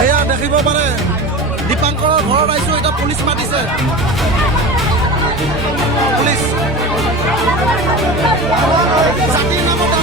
এয়া দেখিব পাৰে দীপাংকৰৰ ঘৰত আহিছোঁ এতিয়া পুলিচ মাতিছে পুলিচ জাতিৰ নামত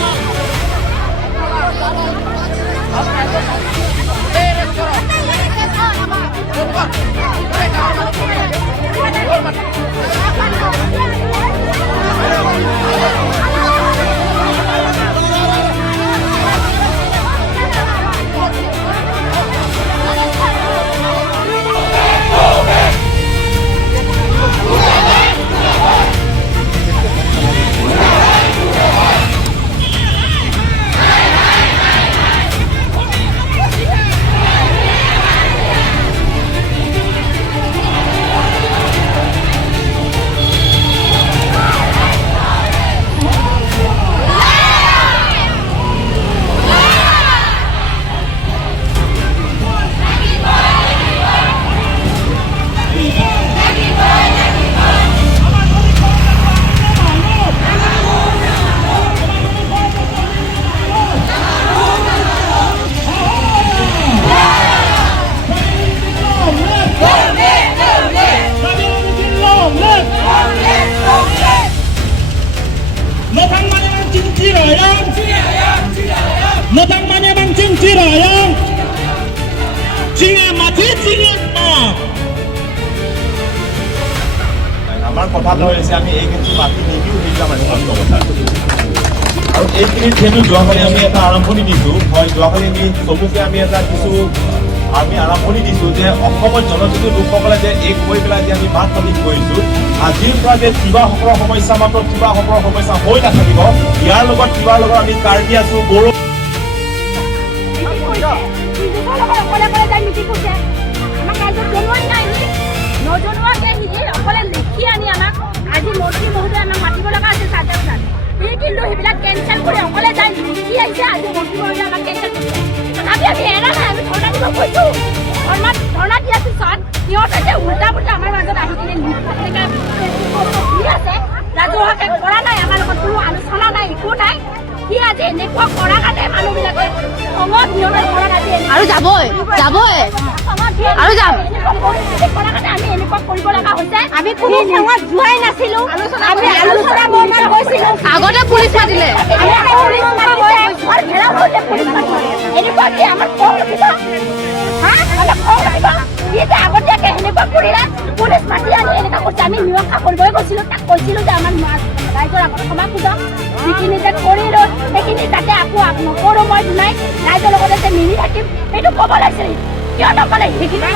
আমাৰ কথা হৈছে আমি এইখিনি মাতি নিদিও সেইটা মানে কথা আৰু এইখিনি যেনে যোৱাকালি আমি এটা আৰম্ভণি দিছোঁ হয় যোৱাকালি আমি চবুকে আমি এটা কিছু আমি আৰম্ভণি দিছোঁ যে অসমৰ জনজাতীয় লোকসকলে যে এক হৈ পেলাই যে আমি বাট পাতি কৰিছোঁ আজিৰ পৰা যে তিৱাসকলৰ সমস্যা মাত্ৰ তিৱাসকলৰ সমস্যা হৈ নাথাকিব ইয়াৰ লগত তিৱাৰ লগত আমি কাৰ্বি আছোঁ বড়ো আজি মন্ত্ৰী মহোদয় আমাক মাতিব লগা আছে চাৰ্জাৰখনত কিন্তু সেইবিলাক কেঞ্চেল কৰি অকলে যাই লিখি আহিছে আজি মন্ত্ৰী মহোদয় আমাক কেঞ্চেল কৰিছে তথাপি আমি এৰা নাই আমি ধৰ্ণা দিব কৈছোঁ ধৰ্ণা দিয়াৰ পিছত সিহঁতে যে উল্টা পুল্টা আমাৰ মাজত আহি কিনে দি আছে ৰাজহুৱাকে কৰা নাই আমাৰ লগত কোনো আলোচনা নাই একো নাই সি আজি এনেকুৱা কৰা কাৰণে মানুহবিলাকে খঙত নিয়মৰ ঘৰত আজি আৰু যাবই আৰু যাম কৰা কাৰণে আমি এনেকুৱা কৰিব লগা হৈছে আমি কোনো খঙত যোৱাই নাছিলো আমি আলোচনা মৰ্মত গৈছিলো আগতে পুলিচ মাতিলে এনেকুৱা কি আমাৰ খং উঠিব আগতীয়াকে এনেকুৱা কৰিলে পুলিচ মাতি আনি এনেকুৱা কৰিছে আমি মীমাংসা কৰিবই গৈছিলো তাক কৈছিলো যে আমাৰ ৰাইজৰ আগত ক্ষমা খোজা যিখিনি যে কৰিলো সেইখিনি যাতে আকৌ নকৰো মই নাই ৰাইজৰ লগতে যে মিলি থাকিম সেইটো ক'ব লাগিছিল কিয় নকলে সেইখিনি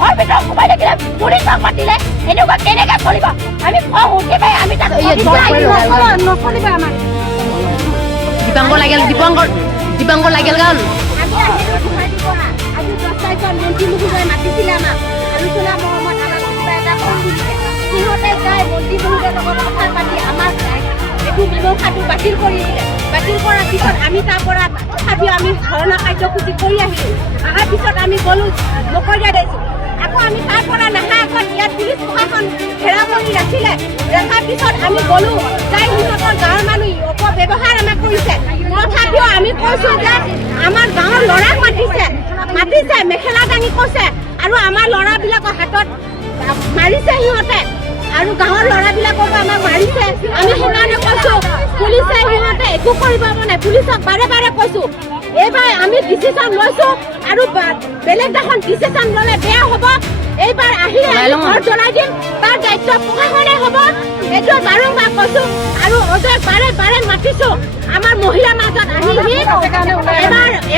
ঘৰ ভিতৰত সোমাই থাকিলে পুলিচক মাতিলে এনেকুৱা কেনেকে চলিব আমি খং উঠি পাই আমি তাক নচলিব আমাৰ দীপাংকৰ লাগিল গান আজি 10 তাৰিখত মন্ত্ৰী মহোদয়ে মাতিছিলে আমাক আলোচনা মহম্মদ আমাক কিবা এটা সিহঁতে যায় মন্ত্ৰী মহোদয়ৰ লগত কথা পাতি আমাক একো মীমাংসাটো বাতিল কৰি দিলে বাতিল কৰাৰ পিছত আমি তাৰ পৰা তথাপিও আমি ধৰ্ণা কাৰ্যসূচী কৰি আহিলোঁ অহাৰ পিছত আমি গ'লোঁ মকৰিয়া দিছোঁ আকৌ আমি তাৰ পৰা নাহা আগত ইয়াত পুলিচ প্ৰশাসন ঘেৰাও কৰি ৰাখিলে ৰখাৰ পিছত আমি গ'লোঁ যাই সিহঁতৰ গাঁৱৰ মানুহ অপব্যৱহাৰ আমাক কৰিছে তথাপিও আমি কৈছোঁ যে আমাৰ গাঁৱৰ ল'ৰাক মাতিছে মেখেলা দাঙি কৈছে আৰু আমাৰ ল'ৰাবিলাকৰ হাতত মাৰিছে সিহঁতে আৰু গাঁৱৰ ল'ৰাবিলাকক আমাক মাৰিছে আমি সেইকাৰণে কৈছোঁ পুলিচে সিহঁতে একো কৰিব মানে পুলিচক বাৰে বাৰে কৈছোঁ এইবাৰ আমি ডিচিশ্যন লৈছোঁ আৰু বেলেগ এখন ডিচিশ্যন ল'লে বেয়া হ'ব এইবাৰ আহিলে ঘৰ জ্বলাই দিম তাৰ দায়িত্ব প্ৰশাসনে হ'ব এইটো বাৰম্বাৰ কৈছোঁ আৰু অজয়ক বাৰে মাতিছোঁ আমাৰ মহিলাৰ মাজত আহি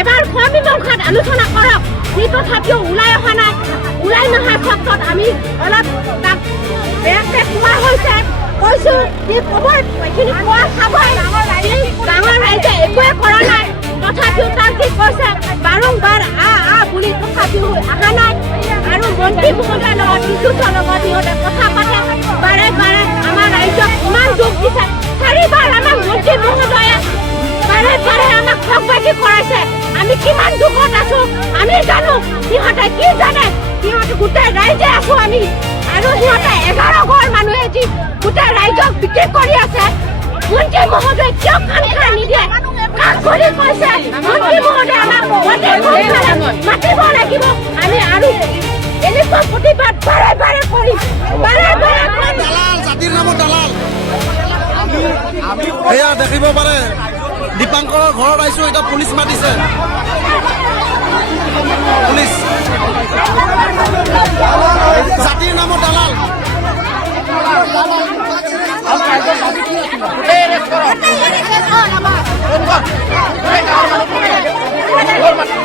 এবাৰ মীমাংসাত আলোচনা কৰক সি তথাপিও ওলাই অহা নাই ওলাই নহাৰ ক্ষেত্ৰত আমি অলপ তাক বেয়াকে কোৱা হৈছে কৈছোঁ সি ক'ব এইখিনি কোৱা খাবই ডাঙৰ ৰাইজে একোৱে কৰা নাই তথাপিও তাক কি কৈছে বাৰম্বাৰ বুলি তথাপিও অহা নাই আৰু মন্ত্ৰী মহোদয়ৰ লগত বিদ্যুতৰ লগত সিহঁতে কথা পাতে বাৰে আমি কিমান দুখত আছো আমি জানো সিহঁতে কি জানে সিহঁতে গোটেই ৰাইজে আছো আমি আৰু সিহঁতে 11 ঘৰ মানুহে যি গোটেই ৰাইজক বিক্ৰী কৰি আছে মন্ত্ৰী মহোদয় কিয় কাম খাই নিদিয়ে কাম কৰি কৈছে মন্ত্ৰী মহোদয় আমাক মাতিব লাগিব আমি আৰু এনেকুৱা প্ৰতিবাদ বাৰে বাৰে কৰিম দালাল জাতিৰ নামত দালাল এয়া দেখিব পাৰে দীপাংকৰৰ ঘৰত আহিছো এতিয়া পুলিচ মাতিছে পুলিচ জাতিৰ নামত দালাল আমাৰ